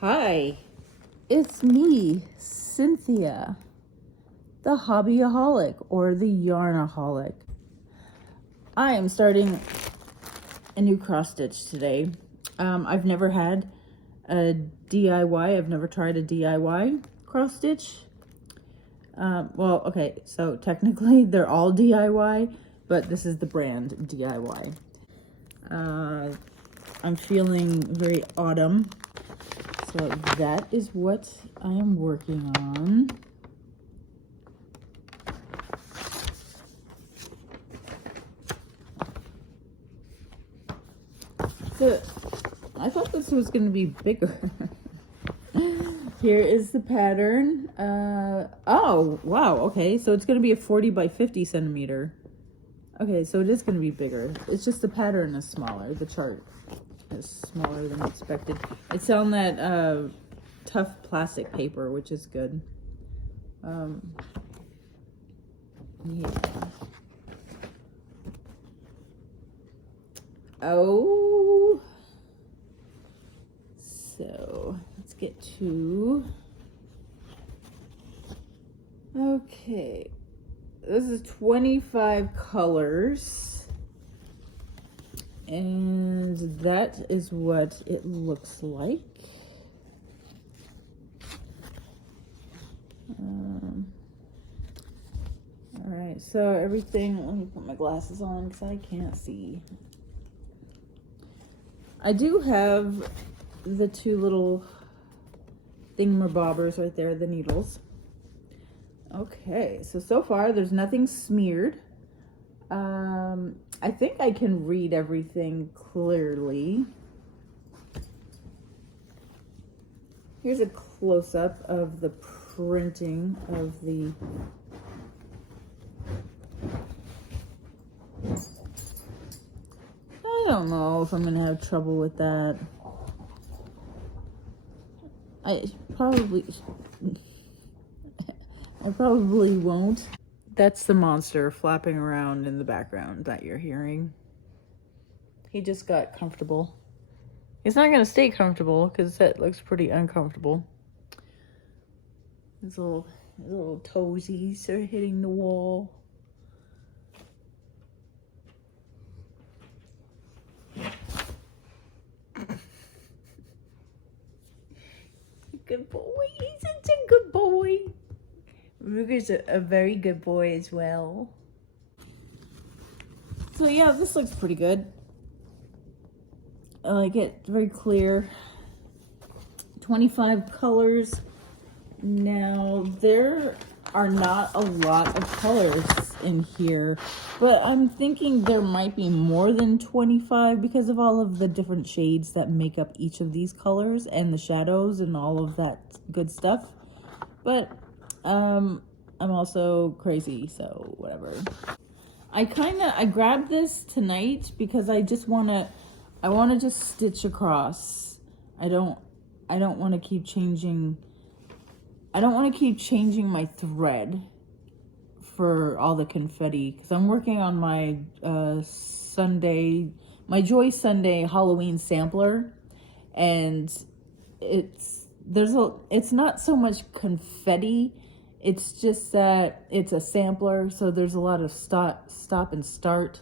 Hi, it's me, Cynthia, the hobbyaholic or the yarnaholic. I am starting a new cross stitch today. I've never had a DIY. I've never tried a DIY cross stitch. Well, okay, so technically they're all DIY, but this is the brand DIY. I'm feeling very autumn. So that is what I am working on. So I thought this was going to be bigger. Here is the pattern. Oh, wow. Okay, so it's going to be a 40 by 50 centimeter. Okay, so it is going to be bigger. It's just the pattern is smaller. The chart is smaller than expected. It's on that tough plastic paper, which is good. Yeah. Oh. So let's get to. Okay. This is 25 colors. And that is what it looks like. All right, so everything, let me put my glasses on because I can't see. I do have the two little thingamabobbers right there, the needles. Okay, so far there's nothing smeared. I think I can read everything clearly. Here's a close-up of the printing of the I don't know if I'm gonna have trouble with that. I probably won't. That's the monster flapping around in the background that you're hearing. He just got comfortable. He's not gonna stay comfortable because that looks pretty uncomfortable. His little toesies are hitting the wall. Good boy. He's such a good boy. Ruger's a very good boy as well. So yeah, this looks pretty good. I like it, very clear. 25 colors. Now, there are not a lot of colors in here, but I'm thinking there might be more than 25 because of all of the different shades that make up each of these colors and the shadows and all of that good stuff. But I'm also crazy, so whatever. I grabbed this tonight because I want to just stitch across. I don't want to keep changing. I don't want to keep changing my thread for all the confetti because I'm working on my Joy Sunday Halloween sampler, and it's not so much confetti. It's just that it's a sampler, so there's a lot of stop and start,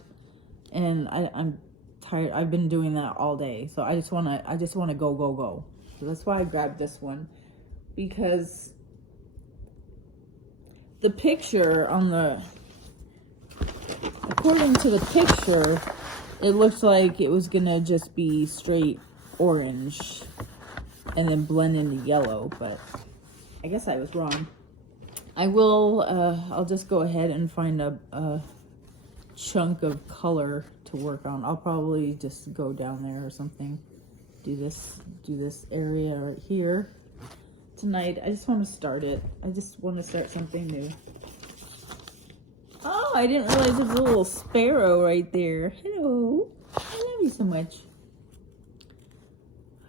and I'm tired. I've been doing that all day, so I just wanna go. So that's why I grabbed this one, because the picture according to the picture, it looks like it was gonna just be straight orange and then blend into yellow, but I guess I was wrong. I'll just go ahead and find a chunk of color to work on. I'll probably just go down there or something. Do this area right here. Tonight, I just want to start it. I just want to start something new. Oh, I didn't realize there's a little sparrow right there. Hello. I love you so much.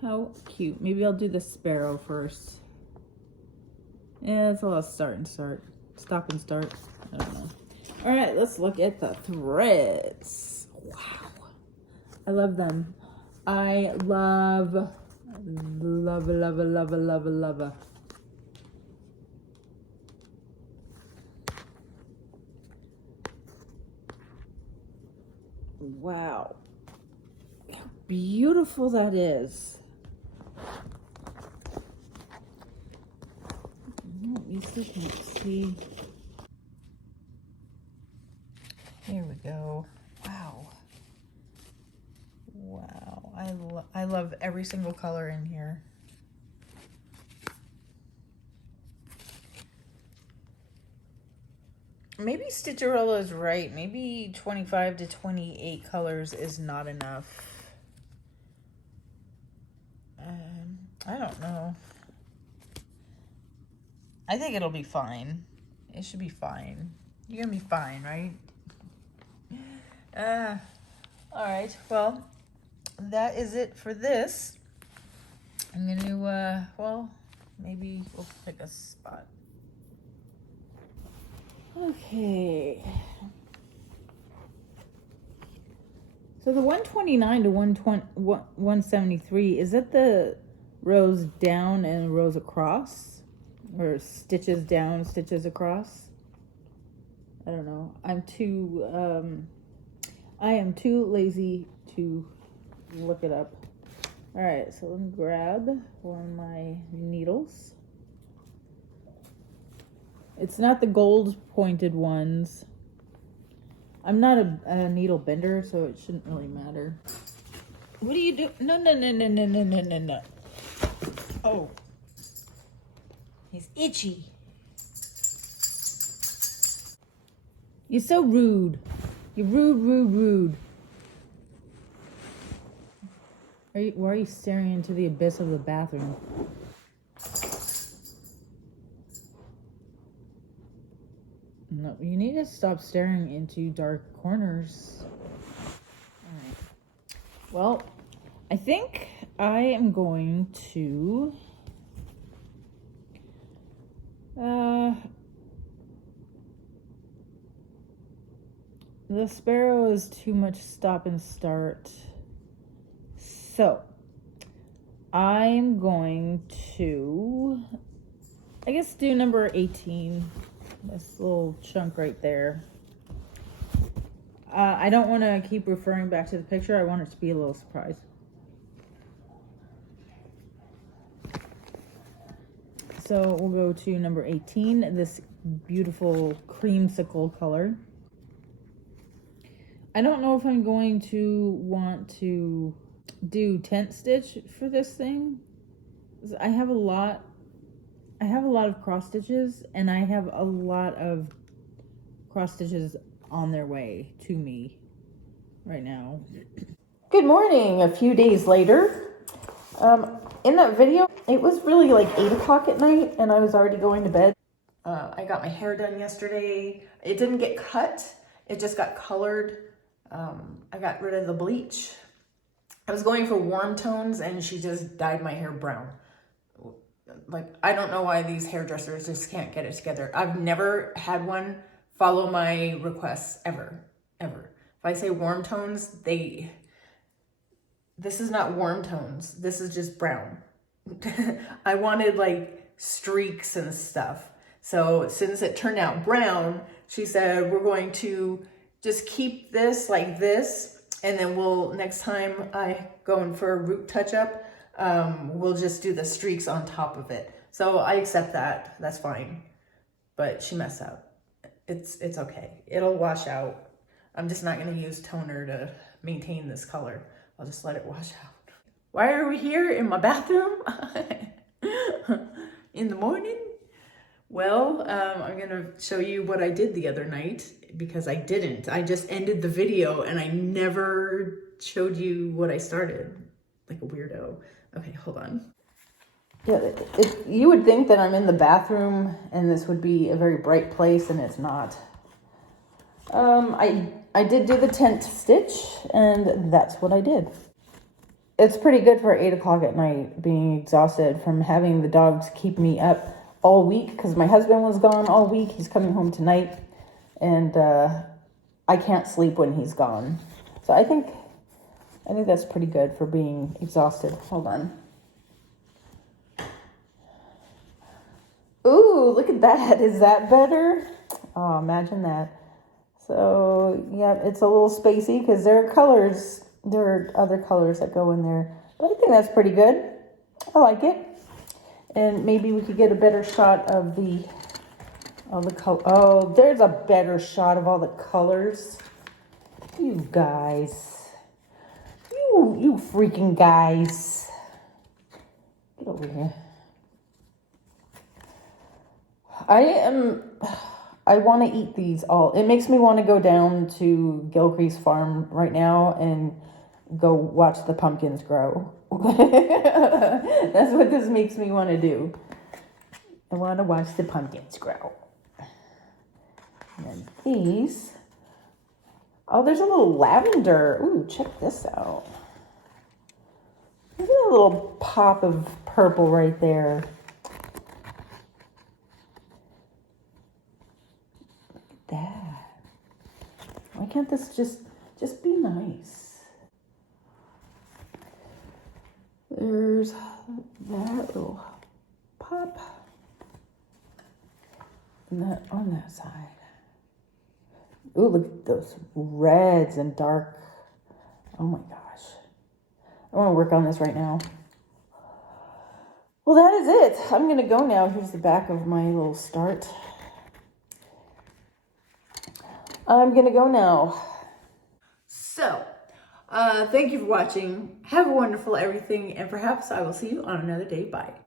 How cute. Maybe I'll do the sparrow first. Yeah, it's a lot of stop and start. I don't know. All right, let's look at the threads. Wow. I love them. I love Love it, love it, love it, love it, love it. Wow. How beautiful that is. You still can't see. Here we go. Wow. Wow. I love every single color in here. Maybe Stitcherella is right. Maybe 25 to 28 colors is not enough. I don't know. I think it'll be fine. It should be fine. You're gonna be fine, right? All right. Well, that is it for this. I'm gonna, well, maybe we'll pick a spot. Okay. So the 129 to 173, is it the rows down and rows across? Or stitches down, stitches across? I don't know. I am too lazy to look it up. All right, so let me grab one of my needles. It's not the gold pointed ones. I'm not a needle bender, so it shouldn't really matter. What do you do? No. Oh. He's itchy. You're so rude. You're rude. Why are you staring into the abyss of the bathroom? No, you need to stop staring into dark corners. All right. Well, I think I am going to the sparrow is too much stop and start. So I'm going to, I guess, do number 18. This little chunk right there. I don't want to keep referring back to the picture. I want it to be a little surprise. So we'll go to number 18, this beautiful creamsicle color. I don't know if I'm going to want to do tent stitch for this thing. I have a lot of cross stitches, and I have a lot of cross stitches on their way to me right now. Good morning, a few days later. In that video, it was really like 8 o'clock at night, and I was already going to bed. I got my hair done yesterday. It didn't get cut, it just got colored. I got rid of the bleach. I was going for warm tones, and she just dyed my hair brown. Like, I don't know why these hairdressers just can't get it together. I've never had one follow my requests, ever. If I say warm tones, this is not warm tones. This is just brown. I wanted like streaks and stuff. So since it turned out brown, she said, we're going to just keep this like this. And then next time I go in for a root touch up, we'll just do the streaks on top of it. So I accept that. That's fine. But she messed up. It's okay. It'll wash out. I'm just not going to use toner to maintain this color. I'll just let it wash out. Why are we here in my bathroom in the morning? Well, I'm going to show you what I did the other night, because I didn't. I just ended the video and I never showed you what I started. Like a weirdo. Okay, hold on. Yeah, you would think that I'm in the bathroom and this would be a very bright place, and it's not. I did do the tent stitch, and that's what I did. It's pretty good for 8 o'clock at night, being exhausted from having the dogs keep me up all week, because my husband was gone all week. He's coming home tonight, and I can't sleep when he's gone. So I think that's pretty good for being exhausted. Hold on. Ooh, look at that. Is that better? Oh, imagine that. So, yeah, it's a little spacey because there are other colors that go in there. But I think that's pretty good. I like it. And maybe we could get a better shot of the color. Oh, there's a better shot of all the colors. You guys. You freaking guys. Get over here. I want to eat these all. It makes me want to go down to Gilcrease Farm right now and go watch the pumpkins grow. That's what this makes me want to do. I want to watch the pumpkins grow. And then these. Oh, there's a little lavender. Ooh, check this out. Look at that little pop of purple right there. That. Why can't this just be nice? There's that little pop. And that on that side. Ooh, look at those reds and dark. Oh my gosh. I want to work on this right now. Well, that is it. I'm going to go now. Here's the back of my little start. I'm going to go now. So, thank you for watching. Have a wonderful everything, and perhaps I will see you on another day. Bye.